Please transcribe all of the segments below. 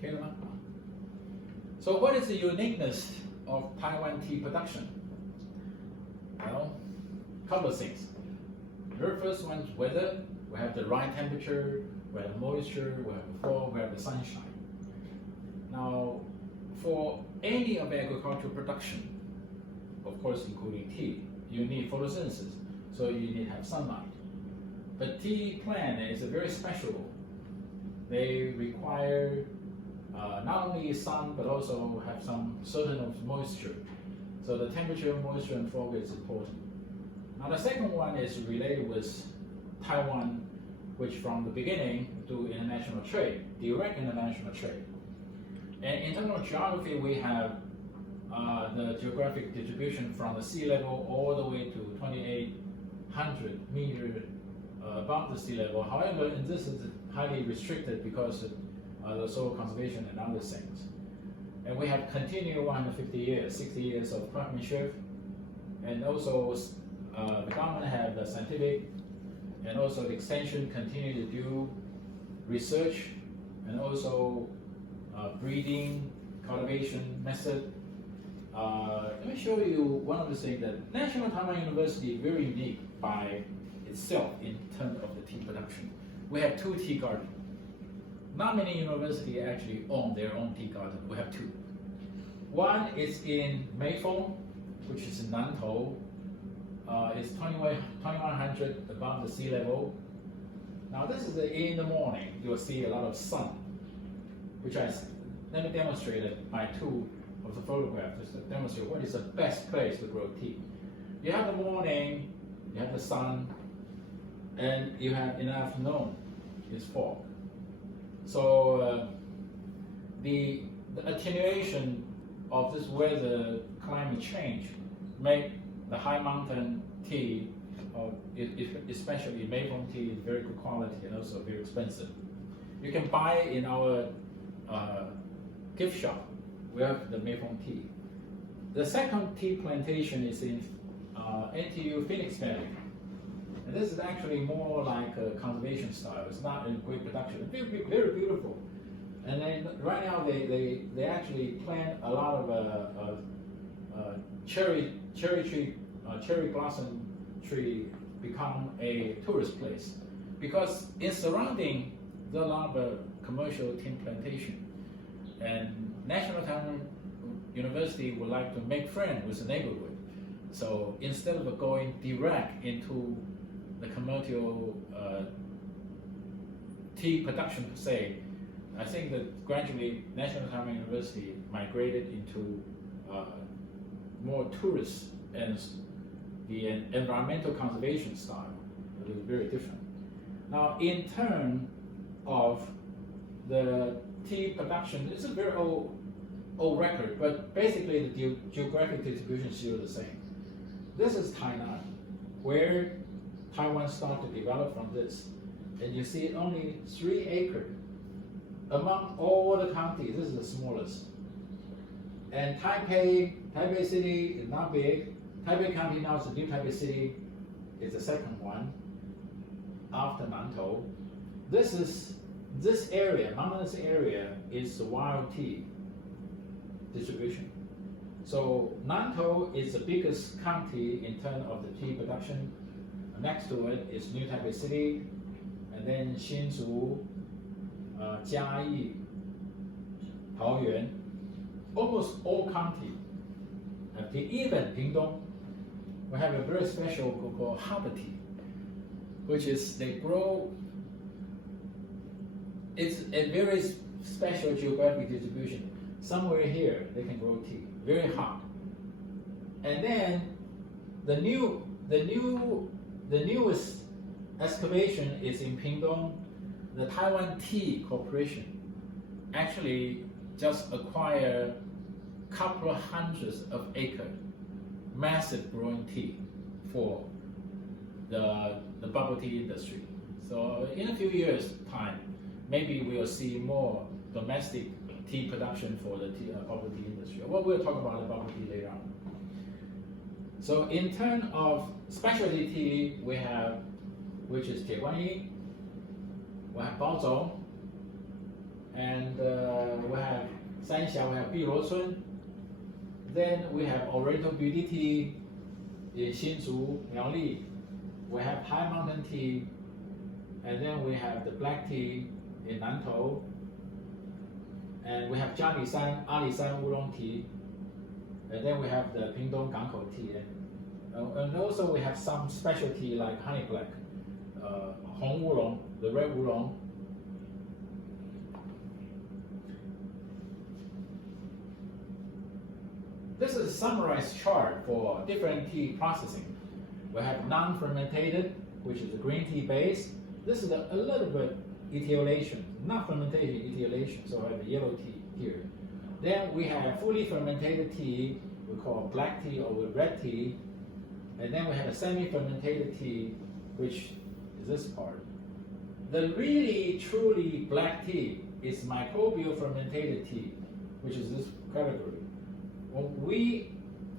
OK 了吗？ So what is the uniqueness of Taiwan tea production? Well, a couple of things. The very first one is weather. We have the right temperature, we have moisture, we have the fall, we have the sunshine. Now, for any of agricultural production, of course including tea, you need photosynthesis, so you need to have sunlight. But tea plant is very special. They require not only sun, but also have some certain of moisture. So the temperature, moisture, and fog is important. Now the second one is related with Taiwan, which from the beginning do international trade, direct international trade. And in terms of geography, we have the geographic distribution from the sea level all the way to 2,800 meters above the sea level. However, and this is highly restricted because of the soil conservation and other things. And we have continued 150 years, 60 years of craftsmanship, and also the government have the scientific and also the extension continue to do research and also breeding, cultivation method. Let me show you one of the things that National Taiwan University is very unique by itself in terms of the tea production. We have 2 tea gardens. Not many universities actually own their own tea garden. We have 2. One is in Meifeng, which is in Nantou. It's 2,100 above the sea level. Now this is in the morning. You'll see a lot of sun, which let me demonstrate it by 2 of the photographs just to demonstrate what is the best place to grow tea. You have the morning, you have the sun, and you have in the afternoon is fog. So the attenuation of this weather climate change make the high mountain tea, especially Meifeng tea, is very good quality and also very expensive. You can buy it in our gift shop. We have the Meifeng tea. The second tea plantation is in NTU Phoenix Valley. And this is actually more like a conservation style. It's not a great production. Very, very beautiful. And then right now they actually plant a lot of cherry blossom tree become a tourist place because in surrounding there are a lot of commercial tea plantation, and National Taiwan University would like to make friends with the neighborhood. So instead of going direct into the commercial tea production per se, I think that gradually National Taiwan University migrated into more tourist and the environmental conservation style. It is very different. Now, in terms of the tea production, it's a very old record, but basically the geographic distribution is still the same. This is Tainan, where Taiwan started to develop from this. And you see only 3 acres. Among all the counties, this is the smallest. And Taipei City is not big. Taipei County now is the new Taipei City, is the second one after Nantou. This area, mountainous area, is the wild tea distribution. So Nantou is the biggest county in terms of the tea production. Next to it is New Taipei City, and then Hsinchu, Jiayi, Taoyuan. Almost all counties, even Pingdong, we have a very special called harbor tea, which is they grow. It's a very special geographic distribution. Somewhere here they can grow tea, very hot. And then the newest excavation is in Pingdong. The Taiwan Tea Corporation actually just acquired a couple of hundreds of acres, massive growing tea for the bubble tea industry. So in a few years' time, maybe we'll see more domestic tea production for the bubble tea industry. Well, we'll talk about the bubble tea later on. So in terms of specialty tea, we have, which is Tieguanyi, we have Baozhong, and we Sanxia, we have Biluochun. Then we have Oriental Beauty Tea in Hsinchu, Miaoli. We have High Mountain Tea, and then we have the black tea in Nantou. And we have Jialishan, Alishan Oolong Tea. And then we have the Pingdong Gangkou Tea. And also we have some specialty like honey black, Hong Oolong, the red oolong. This is a summarized chart for different tea processing. We have non-fermented, which is a green tea base. This is a little bit etiolation, not fermentation, etiolation. So I have the yellow tea here. Then we have fully fermented tea, we call black tea or red tea. And then we have a semi-fermented tea, which is this part. The really, truly black tea is microbial fermented tea, which is this category. Well, we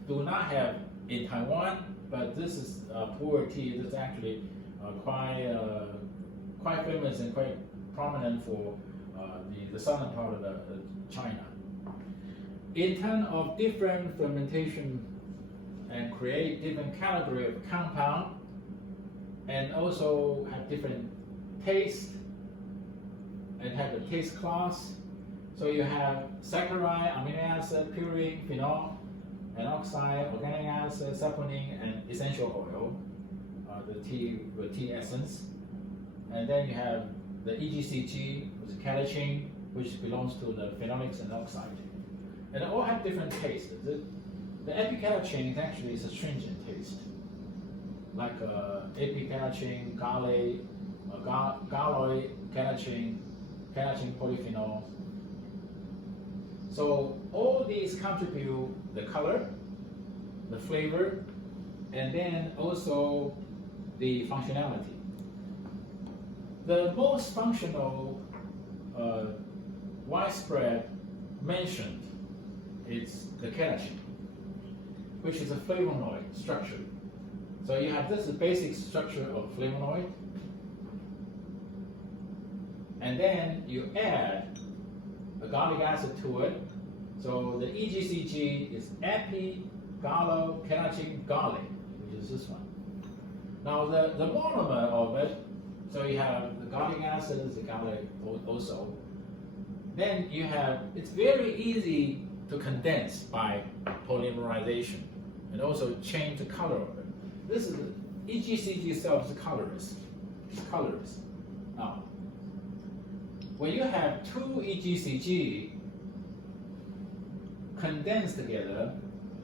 do not have in Taiwan, but this is pu'er tea. This is actually quite famous and quite prominent for the southern part of China. In terms of different fermentation and create different category of compound, and also have different taste and have the taste class. So you have saccharide, amino acid, purine, phenol, and oxide, organic acid, saponin, and essential oil, the tea essence. And then you have the EGCG, which is catechin, which belongs to the phenolics and oxide. And they all have different tastes. The epicatechin actually is a stringent taste, like epicatechin, galloy, catechin polyphenol. So all these contribute the color, the flavor, and then also the functionality. The most functional, widespread mentioned is the catechin, which is a flavonoid structure. So you have this basic structure of flavonoid, and then you add a garlic acid to it. So the EGCG is epigallocatechin garlic, which is this one. Now the monomer of it, so you have the garlic acid is the garlic also. Then you have, it's very easy to condense by polymerization and also change the color of it. This is the EGCG itself is colorless. It's colorless. Now, when you have two EGCG condensed together,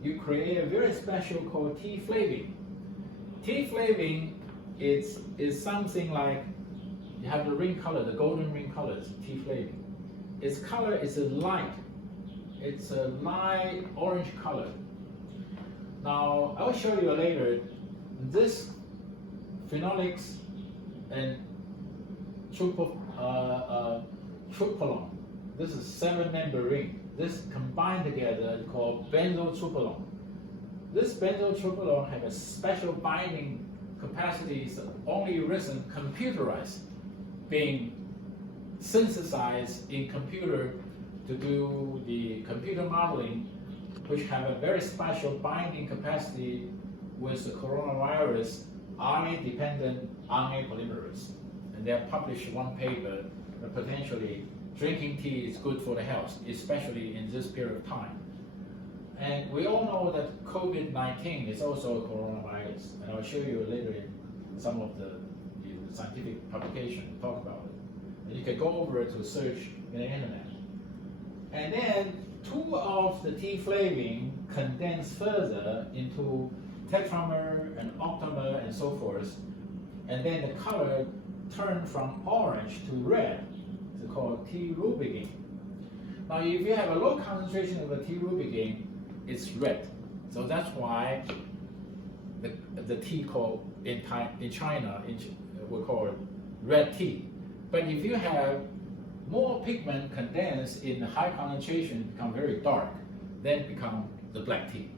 you create a very special called tea flaving. Tea flaving is something like, you have the ring color, the golden ring color is tea flaving. Its color is a light orange color. Now, I will show you later, this phenolics and tryptophan, this is 7-member ring. This combined together is called benzotryptophan. This benzotryptophan has a special binding capacities only recent computerized, being synthesized in computer to do the computer modeling, which have a very special binding capacity with the coronavirus RNA-dependent RNA polymerase. And they have published one paper that potentially drinking tea is good for the health, especially in this period of time. And we all know that COVID-19 is also a coronavirus, and I'll show you later in some of the scientific publications talk about it. And you can go over to search in the internet. And then two of the tea flavoring condense further into tetramer and octamer and so forth. And then the color turned from orange to red. It's called tea rubigine. Now, if you have a low concentration of the tea rubigine, it's red. So that's why the tea called in China, we call it red tea. But if you have more pigment condensed in high concentration, become very dark, then become the black tea.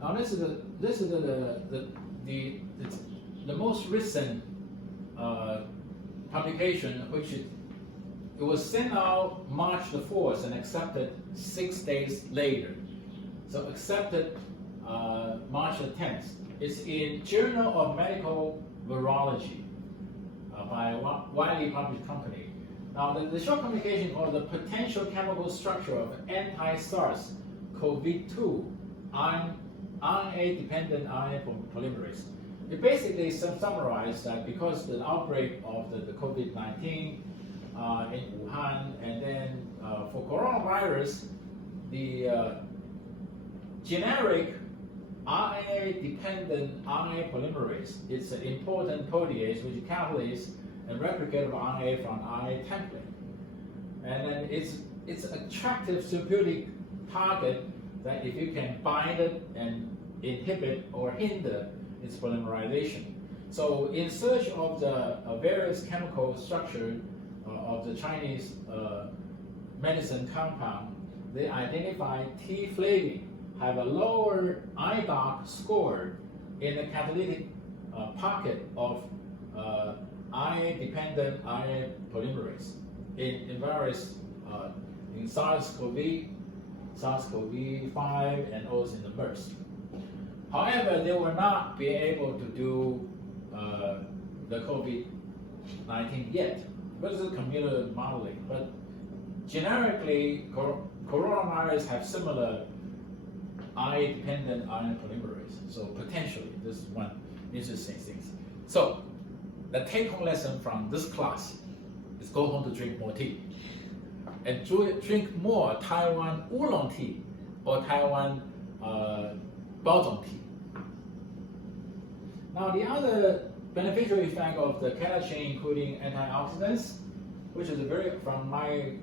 Now this is the the most recent publication, which it was sent out March the 4th and accepted 6 days later. So accepted March the 10th. It's in Journal of Medical Virology by a widely published company. Now, the short communication called the potential chemical structure of anti-SARS-CoV-2 RNA-dependent RNA polymerase. It basically summarized that because the outbreak of the COVID-19 in Wuhan, and then for coronavirus, the generic RNA-dependent RNA polymerase is an important protease which catalyzes and replicates RNA from RNA template. And then it's attractive therapeutic target that if you can bind it and inhibit or hinder its polymerization. So in search of the various chemical structure of the Chinese medicine compound, they identify T-flavin have a lower IDOC score in the catalytic pocket of RNA-dependent RNA polymerase in various in SARS-CoV, SARS-CoV-5, and also in the MERS. However, they will not be able to do the COVID-19 yet, because of computer modeling. But generically, coronavirus have similar RNA-dependent RNA polymerase. So potentially, this is one interesting thing. So the take-home lesson from this class is go home to drink more tea. And drink more Taiwan oolong tea or Taiwan Baozong tea. Now the other beneficial effect of the catechin, including antioxidants, which is from my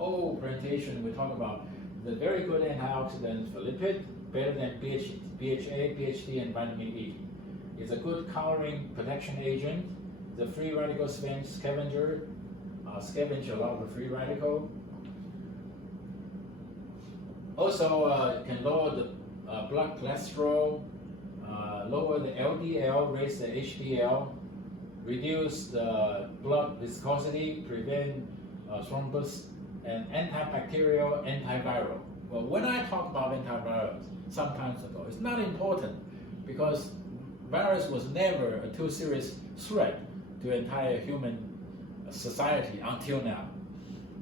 old presentation, we talk about the very good antioxidants for lipid, better than BHA, BHT, and vitamin E. It's a good coloring protection agent. The free radical scavenger, scavenge a lot of the free radical. Also, it can lower the blood cholesterol, lower the LDL, raise the HDL, reduce the blood viscosity, prevent thrombus, and antibacterial, antiviral. Well, when I talk about antivirals some time ago, it's not important because virus was never a too serious threat to entire human society until now.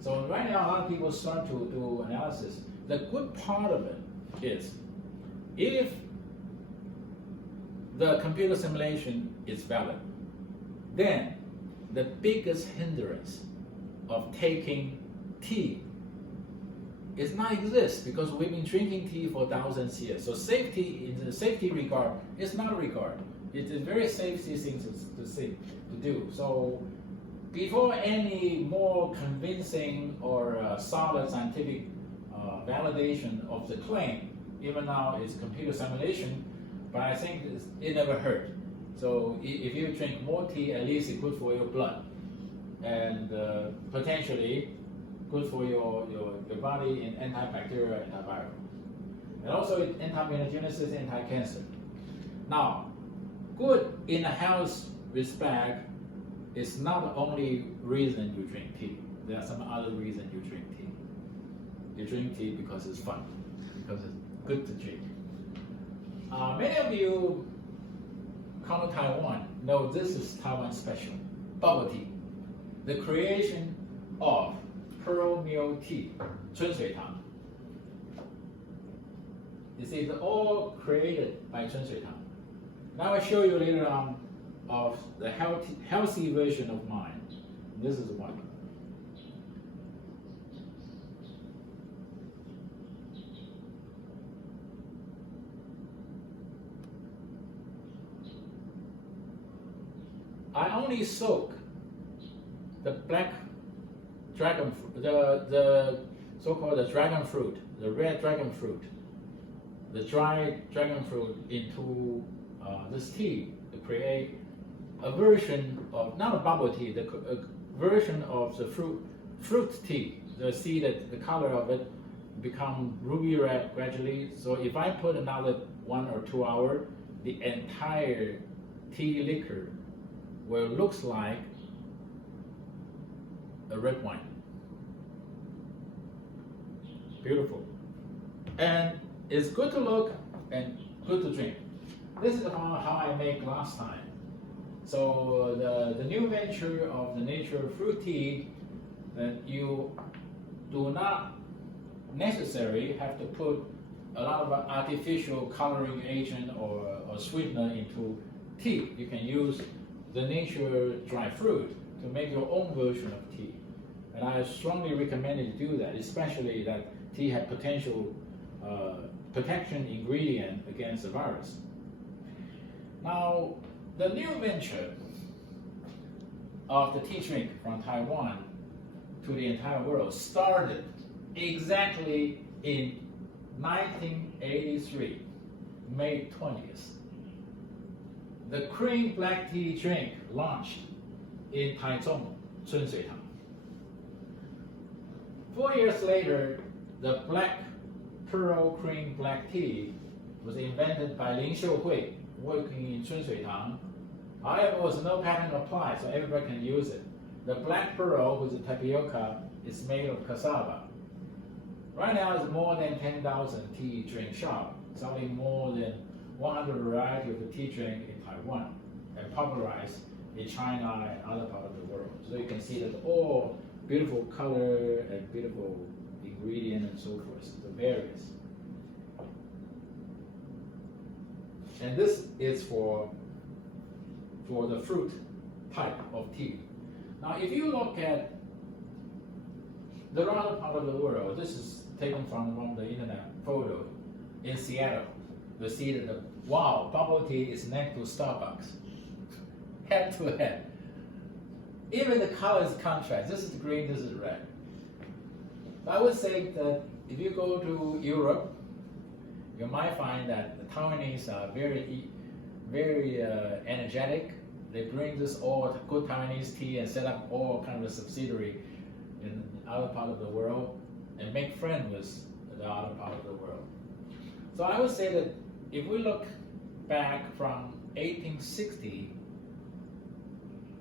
So right now, a lot of people start to do analysis. The good part of it is if the computer simulation is valid, then the biggest hindrance of taking tea is not exist because we've been drinking tea for thousands of years. So safety, in the safety regard, is not a regard. It is very safety thing to do. So before any more convincing or solid scientific validation of the claim, even now it's computer simulation, but I think it never hurt. So if you drink more tea, at least it's good for your blood and potentially good for your body in antibacterial, antiviral. And also anti-immunogenesis, anti-cancer. Now, good in a health respect is not the only reason you drink tea. There are some other reasons you drink tea. You drink tea because it's fun, because it's good to drink. Many of you come to Taiwan know this is Taiwan special, bubble tea. The creation of pearl milk tea, 春水堂. You see, it's all created by 春水堂. Now I show you later on of the healthy version of mine. This is one. I only soak the black dragon fruit, the so-called the dragon fruit, the red dragon fruit, the dry dragon fruit into this tea to create a version of, not a bubble tea, a version of the fruit tea. The seed, the color of it become ruby red gradually. So if I put another 1 or 2 hours, the entire tea liquor will looks like a red wine. Beautiful. And it's good to look and good to drink. This is how I make last time. So the new venture of the nature fruit tea, that you do not necessarily have to put a lot of artificial coloring agent or sweetener into tea. You can use the nature dry fruit to make your own version of tea. And I strongly recommend you to do that, especially that tea has potential protection ingredient against the virus. Now, the new venture of the tea drink from Taiwan to the entire world started exactly in 1983, May 20th. The cream black tea drink launched in Taichung, Chunsui-tang. 4 years later, the black pearl cream black tea was invented by Lin Xiuhui, working in Chunsui-tang. However, there was no patent applied, so everybody can use it. The black pearl, which is tapioca, is made of cassava. Right now, there's more than 10,000 tea drink shops, selling more than 100 varieties of the tea drink in Taiwan, and popularized in China and other parts of the world. So you can see that all beautiful color and beautiful ingredient and so forth, the various. And this is for the fruit type of tea. Now, if you look at the other part of the world, this is taken from the internet photo in Seattle. You see that wow, bubble tea is next to Starbucks, head to head. Even the colors contrast. This is green, this is red. I would say that if you go to Europe, you might find that the Taiwanese are very energetic. They bring this all good Taiwanese tea and set up all kind of subsidiary in other part of the world and make friends with the other part of the world. So I would say that if we look back from 1860,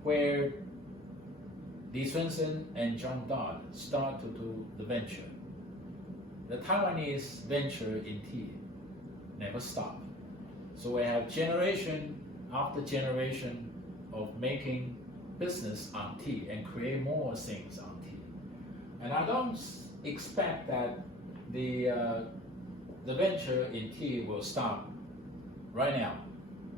where Li Sunsen and John Dodd started to do the venture, the Taiwanese venture in tea never stopped. So we have generation after generation of making business on tea and create more things on tea. And I don't expect that the venture in tea will stop right now.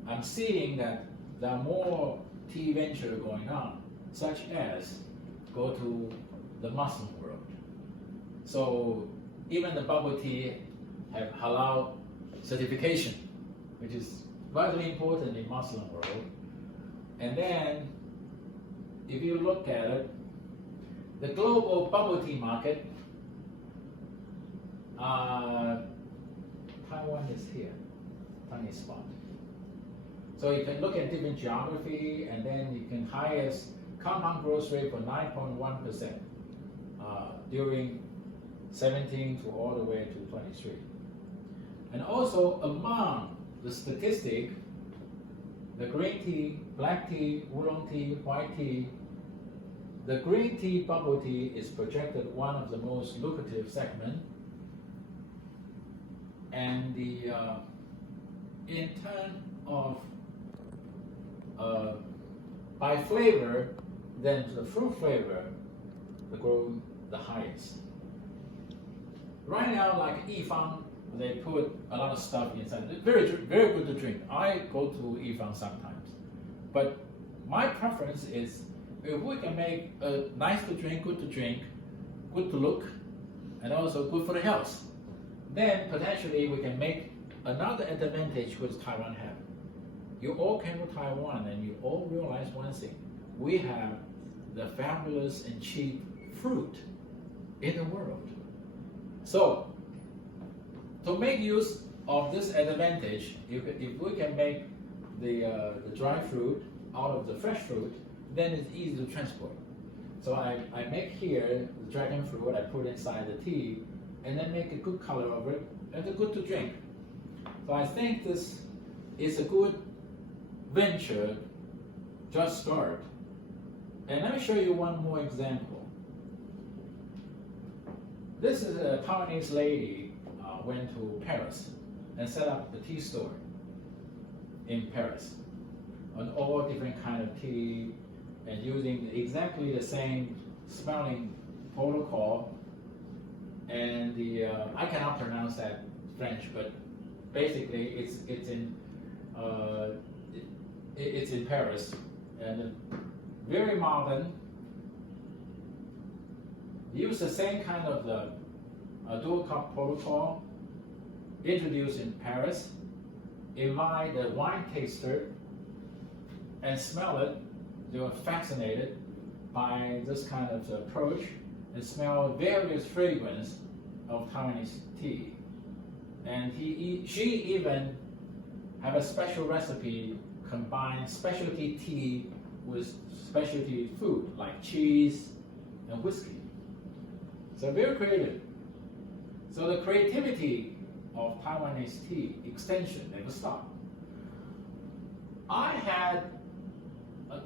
I'm seeing that there are more tea venture going on, such as go to the Muslim world. So even the bubble tea have halal certification, which is vitally important in Muslim world. And then, if you look at it, the global bubble tea market, Taiwan is here, tiny spot. So you can look at different geography, and then you can highest compound growth rate for 9.1% during 17 to all the way to 23. And also among the statistic, the green tea, black tea, oolong tea, white tea, the green tea bubble tea is projected one of the most lucrative segment. And the in terms of by flavor, then the fruit flavor, the grow the highest. Right now, like Yifang, they put a lot of stuff inside. It's very good to drink. I go to Yifang sometimes, but my preference is if we can make a nice to drink, good to look, and also good for the health, then potentially we can make another advantage which Taiwan have. You all came to Taiwan and you all realize one thing: we have the fabulous and cheap fruit in the world. So, to make use of this advantage, if we can make the dry fruit out of the fresh fruit, then it's easy to transport. So I make here the dragon fruit, I put inside the tea, and then make a good color of it, and it's good to drink. So I think this it's a good venture just start. And let me show you one more example. This is a Taiwanese lady went to Paris and set up the tea store in Paris on all different kind of tea and using exactly the same smelling protocol. And I cannot pronounce that French, but basically it's in Paris, and very modern. Use the same kind of the dual cup protocol introduced in Paris. Invite the wine taster and smell it. They were fascinated by this kind of approach and smell various fragrance of Taiwanese tea. And she even have a special recipe, combine specialty tea with specialty food like cheese and whiskey. So very creative. So the creativity of Taiwanese tea extension never stopped. I had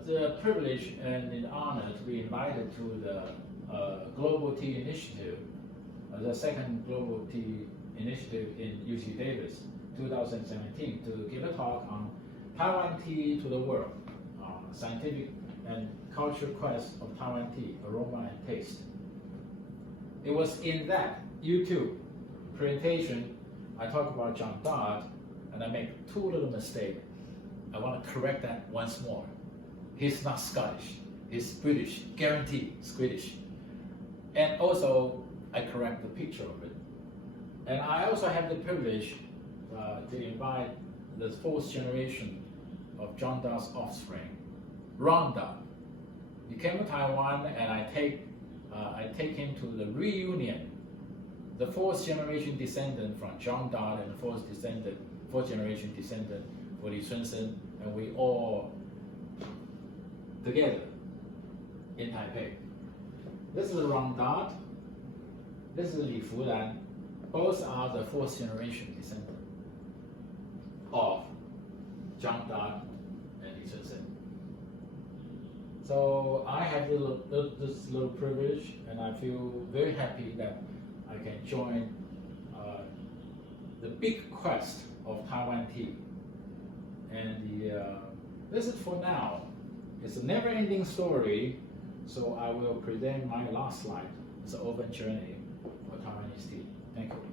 the privilege and the honor to be invited to the Global Tea Initiative, the second Global Tea Initiative in UC Davis, 2017, to give a talk on Taiwan tea to the world, scientific and cultural quest of Taiwan tea, aroma and taste. It was in that YouTube presentation I talk about John Dodd, and I make two little mistakes. I want to correct that once more. He's not Scottish, he's British, guaranteed Swedish. And also, I correct the picture of it. And I also have the privilege to invite the fourth generation of John Dodd's offspring, Ron Dodd. He came to Taiwan, and I take him to the reunion, the fourth generation descendant from John Dodd and the fourth generation descendant for Li Chunsen, and we all together in Taipei. This is Ron Dodd, this is Li Furan. Both are the fourth generation descendant of John Dodd and Li Chunsen. So I have this little privilege, and I feel very happy that I can join the big quest of Taiwan tea. And this is for now. It's a never-ending story, so I will present my last slide. It's an open journey for Taiwanese tea. Thank you.